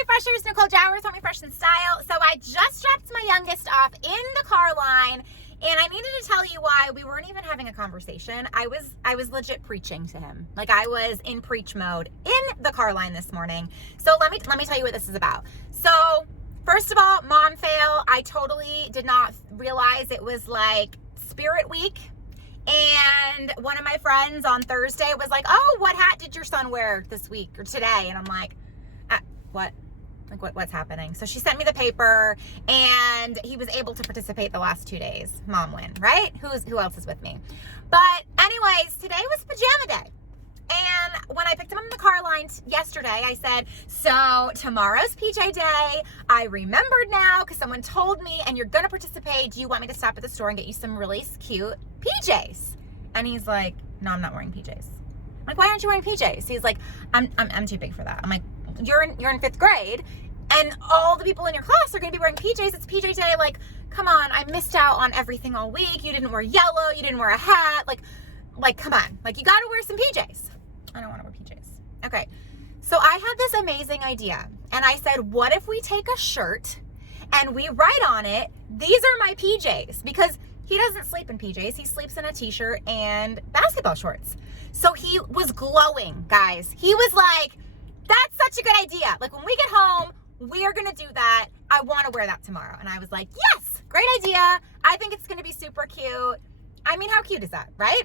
Refreshers, Nicole Jowers, Home Refresh and Style. So I just dropped my youngest off in the car line, and I needed to tell you why. We weren't even having a conversation. I was legit preaching to him. Like, I was in preach mode in the car line this morning. So let me tell you what this is about. So first of all, mom fail. I totally did not realize it was like Spirit Week. And one of my friends on Thursday was like, oh, what hat did your son wear this week or today? And I'm like, what? Like, what's happening? So she sent me the paper, and he was able to participate the last 2 days. Mom win, right? Who else is with me? But anyways, today was pajama day. And when I picked him up in the car line yesterday, I said, so tomorrow's PJ day. I remembered now because someone told me, and you're going to participate. Do you want me to stop at the store and get you some really cute PJs? And he's like, no, I'm not wearing PJs. I'm like, why aren't you wearing PJs? He's like, I'm too big for that. I'm like, you're in 5th grade, and all the people in your class are going to be wearing PJs. It's PJ day. Like, come on. I missed out on everything all week. You didn't wear yellow. You didn't wear a hat. Like, come on. Like, you got to wear some PJs. I don't want to wear PJs. Okay. So I had this amazing idea, and I said, what if we take a shirt and we write on it, these are my PJs, because he doesn't sleep in PJs. He sleeps in a t-shirt and basketball shorts. So he was glowing, guys. He was like, that's such a good idea. Like, when we get home, we are going to do that. I want to wear that tomorrow. And I was like, yes, great idea. I think it's going to be super cute. I mean, how cute is that, right?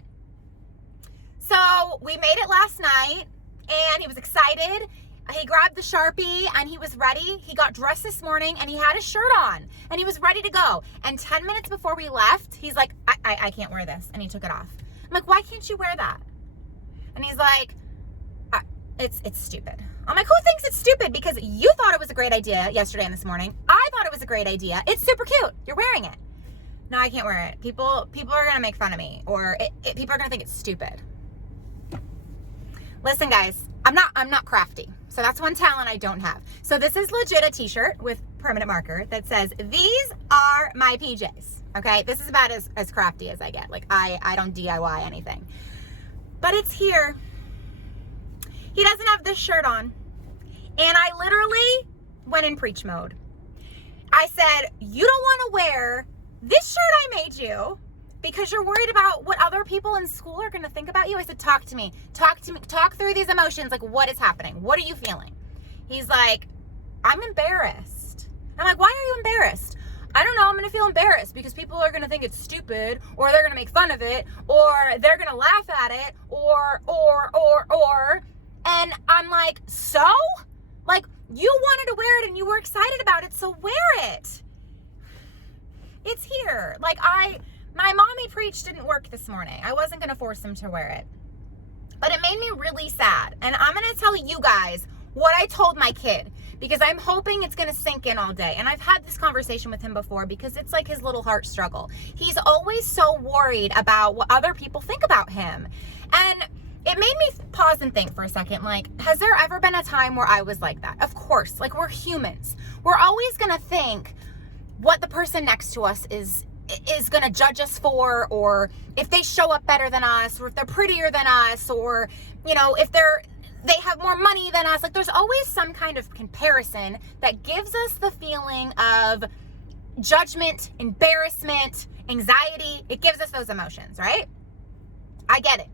So we made it last night, and he was excited. He grabbed the Sharpie, and he was ready. He got dressed this morning, and he had his shirt on, and he was ready to go. And 10 minutes before we left, he's like, I can't wear this. And he took it off. I'm like, why can't you wear that? And he's like, it's stupid. I'm like, who thinks it's stupid? Because you thought it was a great idea yesterday and this morning. I thought it was a great idea. It's super cute. You're wearing it. No, I can't wear it. People are going to make fun of me, or people are going to think it's stupid. Listen, guys, I'm not crafty. So that's one talent I don't have. So this is legit a t-shirt with permanent marker that says, these are my PJs. Okay. This is about as crafty as I get. Like, I don't DIY anything, but it's here. He doesn't have this shirt on. And I literally went in preach mode. I said, you don't want to wear this shirt I made you because you're worried about what other people in school are going to think about you. I said, talk to me, talk through these emotions. Like, what is happening? What are you feeling? He's like, I'm embarrassed. And I'm like, why are you embarrassed? I don't know. I'm going to feel embarrassed because people are going to think it's stupid, or they're going to make fun of it, or they're going to laugh at it, or. And I'm like, so? Like, you wanted to wear it and you were excited about it, so wear it. It's here. Like, my mommy preach didn't work this morning. I wasn't going to force him to wear it. But it made me really sad. And I'm going to tell you guys what I told my kid, because I'm hoping it's going to sink in all day. And I've had this conversation with him before, because it's like his little heart struggle. He's always so worried about what other people think about him. And it made me pause and think for a second, like, has there ever been a time where I was like that? Of course. Like, we're humans. We're always going to think what the person next to us is going to judge us for, or if they show up better than us, or if they're prettier than us, or, if they have more money than us. Like, there's always some kind of comparison that gives us the feeling of judgment, embarrassment, anxiety. It gives us those emotions, right? I get it.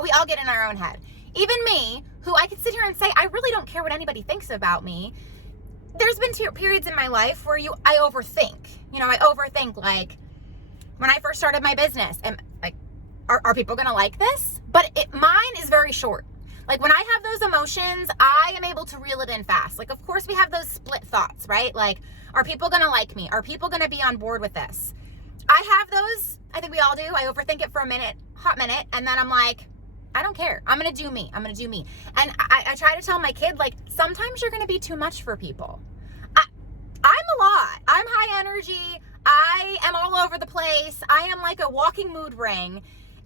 We all get in our own head. Even me, who I can sit here and say, I really don't care what anybody thinks about me. There's been periods in my life where I overthink. I overthink, like, when I first started my business, and like, are people going to like this? But mine is very short. Like, when I have those emotions, I am able to reel it in fast. Like, of course we have those split thoughts, right? Like, are people going to like me? Are people going to be on board with this? I have those. I think we all do. I overthink it for a hot minute. And then I'm like, I don't care. I'm going to do me. And I try to tell my kid, like, sometimes you're going to be too much for people. I'm a lot. I'm high energy. I am all over the place. I am like a walking mood ring.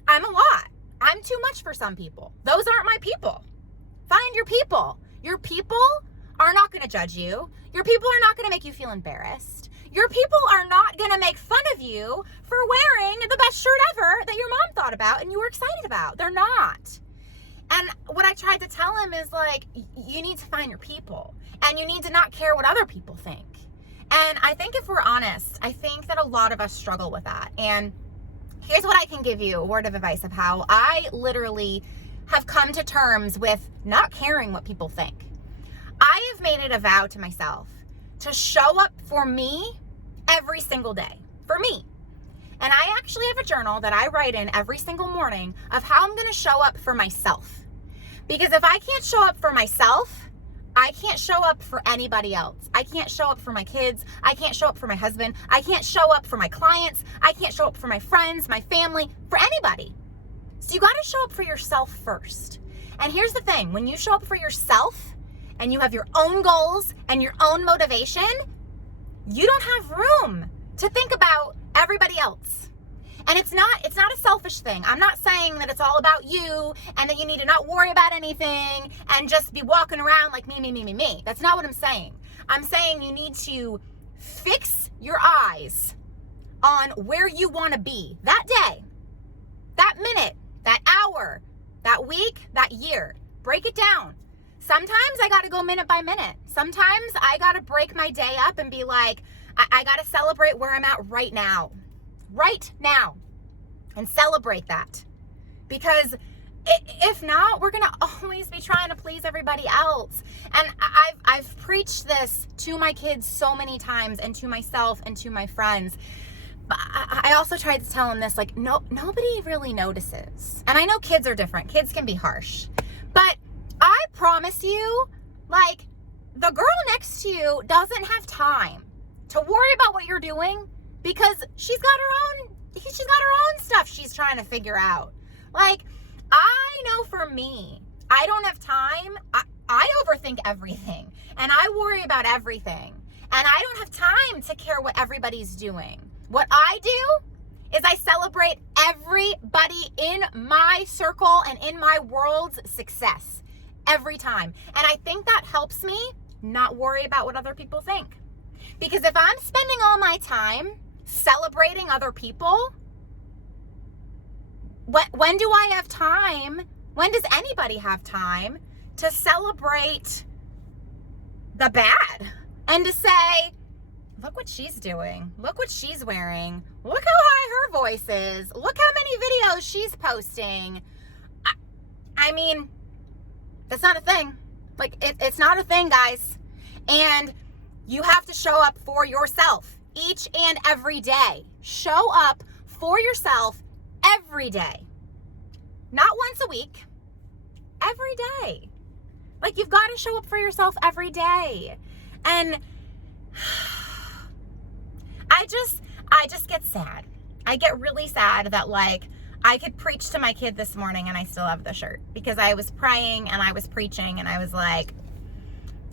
I'm a lot. I'm too much for some people. Those aren't my people. Find your people. Your people are not going to judge you. Your people are not going to make you feel embarrassed. Your people are not going to make fun of you for wearing the best shirt ever that your mom thought about and you were excited about. They're not. And what I tried to tell him is like, you need to find your people and you need to not care what other people think. And I think if we're honest, I think that a lot of us struggle with that. And here's what I can give you, a word of advice of how I literally have come to terms with not caring what people think. I have made it a vow to myself to show up for me every single day, for me. And I actually have a journal that I write in every single morning of how I'm going to show up for myself. Because if I can't show up for myself, I can't show up for anybody else. I can't show up for my kids. I can't show up for my husband. I can't show up for my clients. I can't show up for my friends, my family, for anybody. So you got to show up for yourself first. And here's the thing, when you show up for yourself and you have your own goals and your own motivation, you don't have room to think about everybody else. And it's not a selfish thing. I'm not saying that it's all about you and that you need to not worry about anything and just be walking around like me. That's not what I'm saying. I'm saying you need to fix your eyes on where you want to be that day, that minute, that hour, that week, that year. Break it down. Sometimes I got to go minute by minute. Sometimes I got to break my day up and be like, I got to celebrate where I'm at right now, and celebrate that. Because if not, we're going to always be trying to please everybody else. And I've preached this to my kids so many times, and to myself and to my friends. But I also tried to tell them this, like, nobody really notices. And I know kids are different. Kids can be harsh. But I promise you, like, the girl next to you doesn't have time to worry about what you're doing because she's got her own stuff she's trying to figure out. Like, I know for me, I don't have time. I overthink everything and I worry about everything. And I don't have time to care what everybody's doing. What I do is I celebrate everybody in my circle and in my world's success every time. And I think that helps me not worry about what other people think. Because if I'm spending all my time celebrating other people, when do I have time? When does anybody have time to celebrate the bad and to say, look what she's doing. Look what she's wearing. Look how high her voice is. Look how many videos she's posting. I mean, that's not a thing. Like, it's not a thing, guys. And you have to show up for yourself each and every day. Show up for yourself every day. Not once a week. Every day. Like, you've got to show up for yourself every day. And I just get sad. I get really sad that, like, I could preach to my kid this morning and I still have the shirt because I was praying and I was preaching and I was like,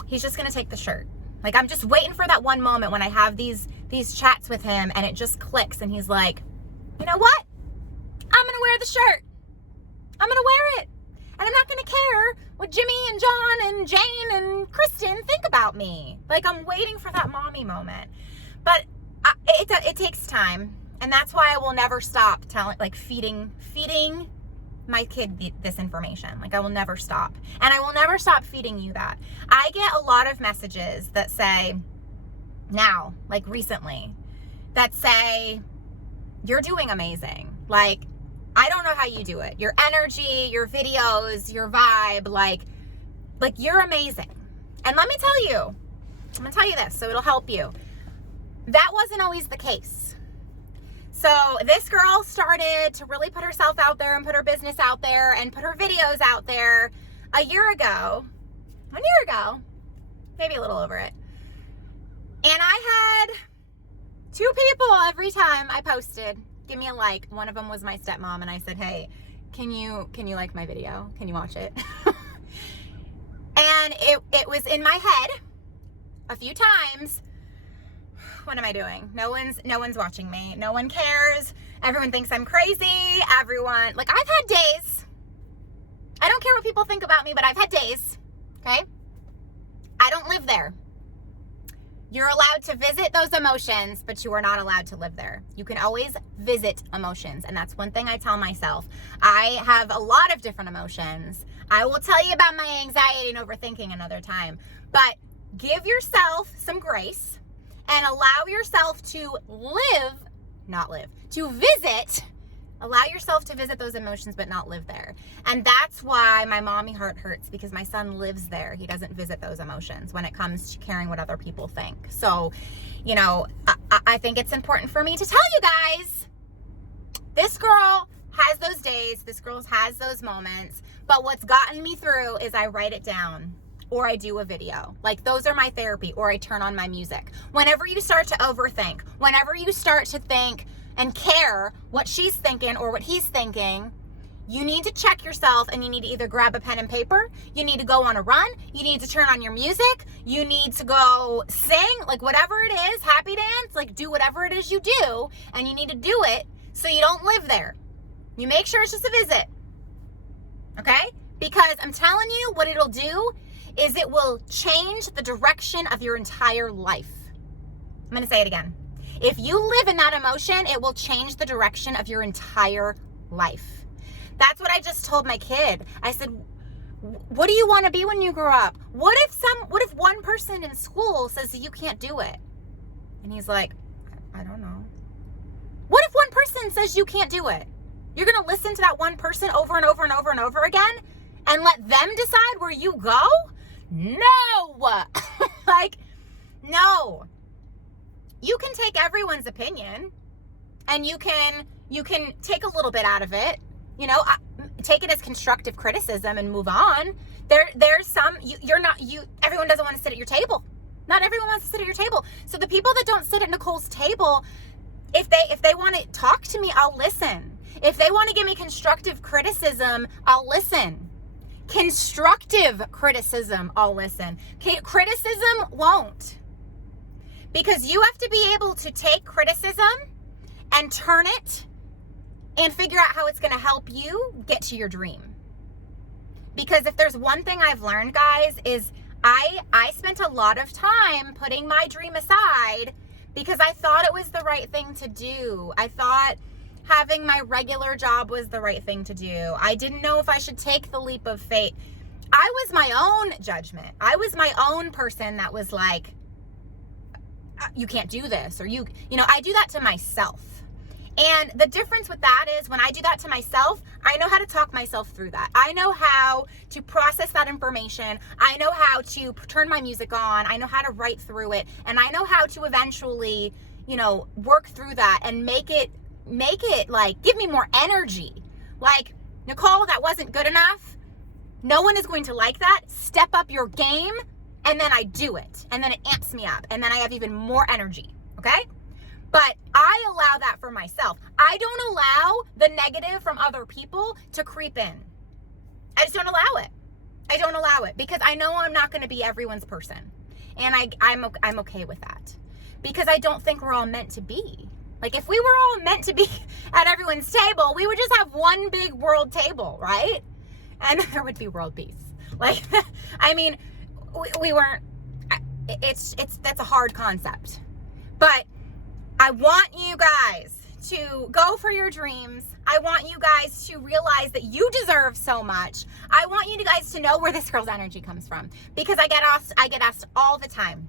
he's just going to take the shirt. Like, I'm just waiting for that one moment when I have these chats with him and it just clicks and he's like, you know what? I'm going to wear the shirt. I'm going to wear it. And I'm not going to care what Jimmy and John and Jane and Kristen think about me. Like, I'm waiting for that mommy moment. But it takes time. And that's why I will never stop feeding my kid this information. Like, I will never stop. And I will never stop feeding you that. I get a lot of messages that say, now, like recently, that say, you're doing amazing. Like, I don't know how you do it. Your energy, your videos, your vibe, like you're amazing. And let me tell you, I'm going to tell you this so it'll help you. That wasn't always the case. So this girl started to really put herself out there and put her business out there and put her videos out there a year ago, maybe a little over it. And I had 2 people every time I posted give me a like. One of them was my stepmom, and I said, hey, can you like my video? Can you watch it? And it was in my head a few times. What am I doing? No one's watching me. No one cares. Everyone thinks I'm crazy. Everyone, like, I've had days. I don't care what people think about me, but I've had days. Okay? I don't live there. You're allowed to visit those emotions, but you are not allowed to live there. You can always visit emotions. And that's one thing I tell myself. I have a lot of different emotions. I will tell you about my anxiety and overthinking another time. But give yourself some grace and allow yourself to allow yourself to visit those emotions, but not live there. And that's why my mommy heart hurts, because my son lives there. He doesn't visit those emotions when it comes to caring what other people think. So, you know, I think it's important for me to tell you guys, this girl has those days, this girl has those moments, but what's gotten me through is I write it down, or I do a video. Like, those are my therapy, or I turn on my music. Whenever you start to overthink, whenever you start to think and care what she's thinking or what he's thinking, you need to check yourself, and you need to either grab a pen and paper, you need to go on a run, you need to turn on your music, you need to go sing, like whatever it is, happy dance, like do whatever it is you do, and you need to do it so you don't live there. You make sure it's just a visit, okay? Because I'm telling you, what it'll do is it will change the direction of your entire life. I'm going to say it again. If you live in that emotion, it will change the direction of your entire life. That's what I just told my kid. I said, what do you want to be when you grow up? What if one person in school says that you can't do it? And he's like, I don't know. What if one person says you can't do it? You're going to listen to that one person over and over and over and over again and let them decide where you go? No. Like, no. You can take everyone's opinion, and you can take a little bit out of it, you know, take it as constructive criticism and move on. There's some, everyone doesn't want to sit at your table. Not everyone wants to sit at your table. So the people that don't sit at Nicole's table, if they want to talk to me, I'll listen. If they want to give me constructive criticism, I'll listen. Constructive criticism, I'll listen. Criticism won't. Because you have to be able to take criticism and turn it and figure out how it's going to help you get to your dream. Because if there's one thing I've learned, guys, is I spent a lot of time putting my dream aside because I thought it was the right thing to do. I thought having my regular job was the right thing to do. I didn't know if I should take the leap of faith. I was my own judgment. I was my own person that was like, you can't do this, or you know, I do that to myself. And the difference with that is when I do that to myself, I know how to talk myself through that. I know how to process that information. I know how to turn my music on. I know how to write through it. And I know how to eventually, you know, work through that and make it like, give me more energy. Like, Nicole, that wasn't good enough. No one is going to like that. Step up your game. And then I do it. And then it amps me up. And then I have even more energy. Okay? But I allow that for myself. I don't allow the negative from other people to creep in. I just don't allow it. I don't allow it because I know I'm not going to be everyone's person. And I'm okay with that. Because I don't think we're all meant to be. Like, if we were all meant to be at everyone's table, we would just have one big world table, right? And there would be world peace. Like, I mean, we weren't, that's a hard concept. But I want you guys to go for your dreams. I want you guys to realize that you deserve so much. I want you guys to know where this girl's energy comes from. Because I get asked all the time,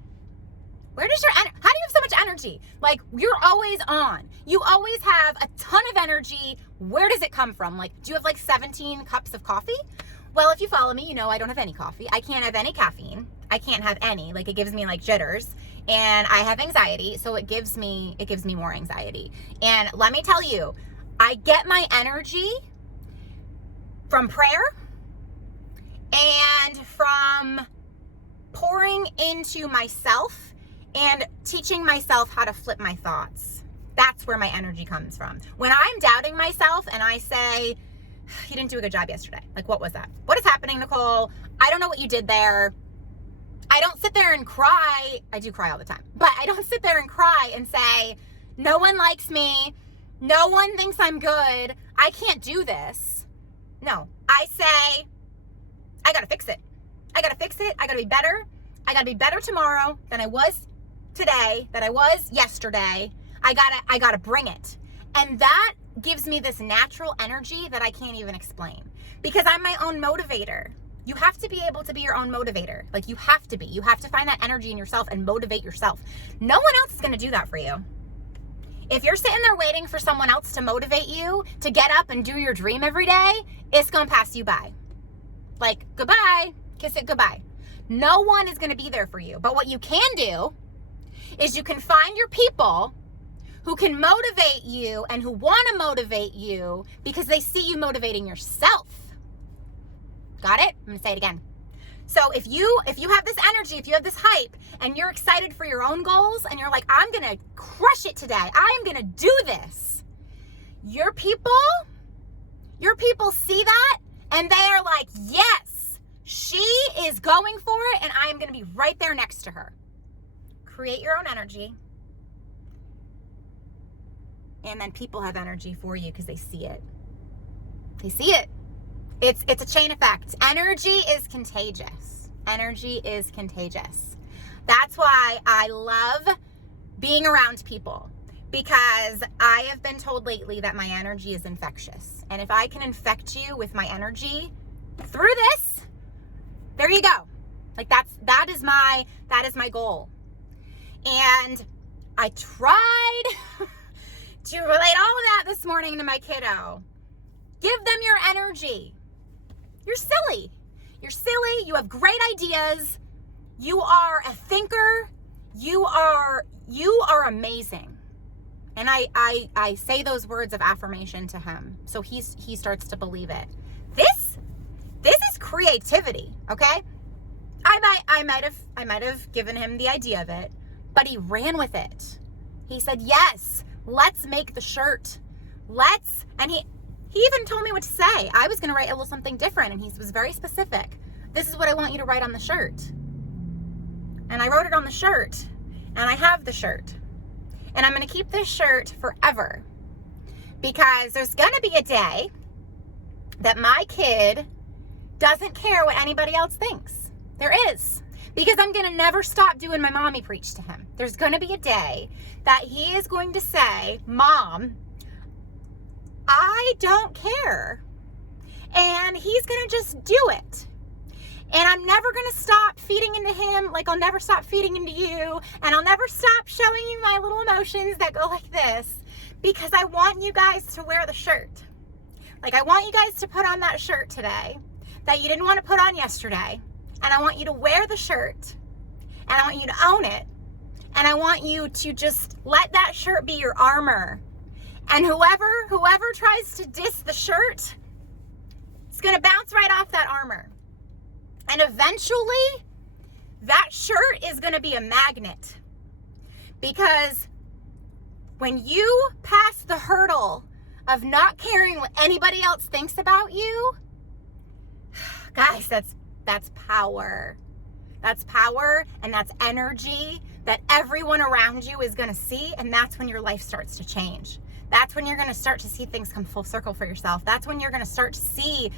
how do you have so much energy? Like, you're always on. You always have a ton of energy. Where does it come from? Like, do you have like 17 cups of coffee? Well, if you follow me, you know I don't have any coffee. I can't have any caffeine. I can't have any. Like, it gives me like jitters. And I have anxiety, so it gives me more anxiety. And let me tell you, I get my energy from prayer and from pouring into myself and teaching myself how to flip my thoughts. That's where my energy comes from. When I'm doubting myself and I say, you didn't do a good job yesterday. Like, what was that? What is happening, Nicole? I don't know what you did there. I don't sit there and cry. I do cry all the time. But I don't sit there and cry and say, no one likes me. No one thinks I'm good. I can't do this. No. I say, I got to fix it. I got to fix it. I got to be better. I got to be better tomorrow than I was today that I was yesterday. I gotta bring it. And that gives me this natural energy that I can't even explain, because I'm my own motivator. You have to be able to be your own motivator. Like, you have to be. You have to find that energy in yourself and motivate yourself. No one else is going to do that for you. If you're sitting there waiting for someone else to motivate you to get up and do your dream every day, it's going to pass you by. Like, goodbye, kiss it goodbye. No one is going to be there for you. But what you can do is you can find your people who can motivate you and who want to motivate you because they see you motivating yourself. Got it? I'm going to say it again. So if you have this energy, if you have this hype, and you're excited for your own goals, and you're like, I'm going to crush it today, I'm going to do this, your people see that, and they are like, yes, she is going for it, and I am going to be right there next to her. Create your own energy, and then people have energy for you because they see it. They see it. It's a chain effect. Energy is contagious. Energy is contagious. That's why I love being around people, because I have been told lately that my energy is infectious. And if I can infect you with my energy through this, there you go. Like, that is my goal. And I tried to relate all of that this morning to my kiddo. Give them your energy. You're silly. You're silly. You have great ideas. You are a thinker. You are amazing. And I say those words of affirmation to him, so he starts to believe it. This is creativity, okay? I might have given him the idea of it, but he ran with it. He said, "Yes, let's make the shirt. And he even told me what to say. I was going to write a little something different, and he was very specific. This is what I want you to write on the shirt. And I wrote it on the shirt, and I have the shirt. And I'm going to keep this shirt forever, because there's going to be a day that my kid doesn't care what anybody else thinks. There is. Because I'm going to never stop doing my mommy preach to him. There's going to be a day that he is going to say, Mom, I don't care. And he's going to just do it. And I'm never going to stop feeding into him, like I'll never stop feeding into you. And I'll never stop showing you my little emotions that go like this, because I want you guys to wear the shirt. Like, I want you guys to put on that shirt today that you didn't want to put on yesterday. And I want you to wear the shirt. And I want you to own it. And I want you to just let that shirt be your armor. And whoever tries to diss the shirt, it's going to bounce right off that armor. And eventually, that shirt is going to be a magnet. Because when you pass the hurdle of not caring what anybody else thinks about you, guys, that's power. That's power, and that's energy that everyone around you is going to see, and that's when your life starts to change. That's when you're going to start to see things come full circle for yourself. That's when you're going to start to see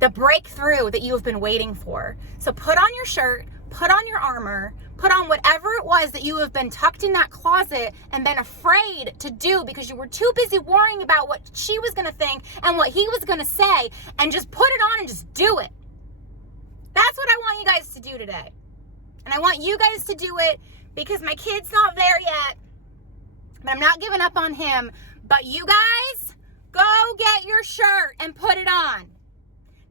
the breakthrough that you have been waiting for. So put on your shirt, put on your armor, put on whatever it was that you have been tucked in that closet and been afraid to do because you were too busy worrying about what she was going to think and what he was going to say, and just put it on and just do it. That's what I want you guys to do today. And I want you guys to do it because my kid's not there yet, but I'm not giving up on him. But you guys, go get your shirt and put it on.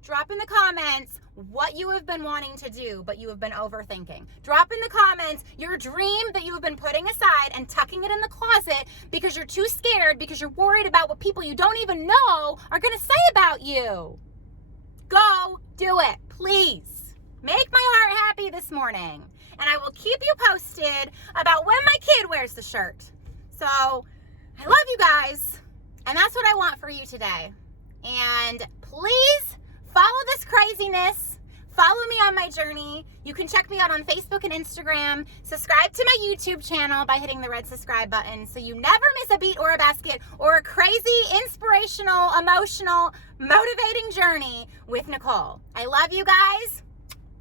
Drop in the comments what you have been wanting to do, but you have been overthinking. Drop in the comments your dream that you have been putting aside and tucking it in the closet because you're too scared, because you're worried about what people you don't even know are going to say about you. Go do it, please. Make my heart happy this morning. And I will keep you posted about when my kid wears the shirt. So I love you guys. And that's what I want for you today. And please follow this craziness. Follow me on my journey. You can check me out on Facebook and Instagram. Subscribe to my YouTube channel by hitting the red subscribe button so you never miss a beat or a basket or a crazy, inspirational, emotional, motivating journey with Nicole. I love you guys.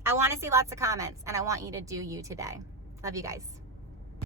I want to see lots of comments, and I want you to do you today. Love you guys.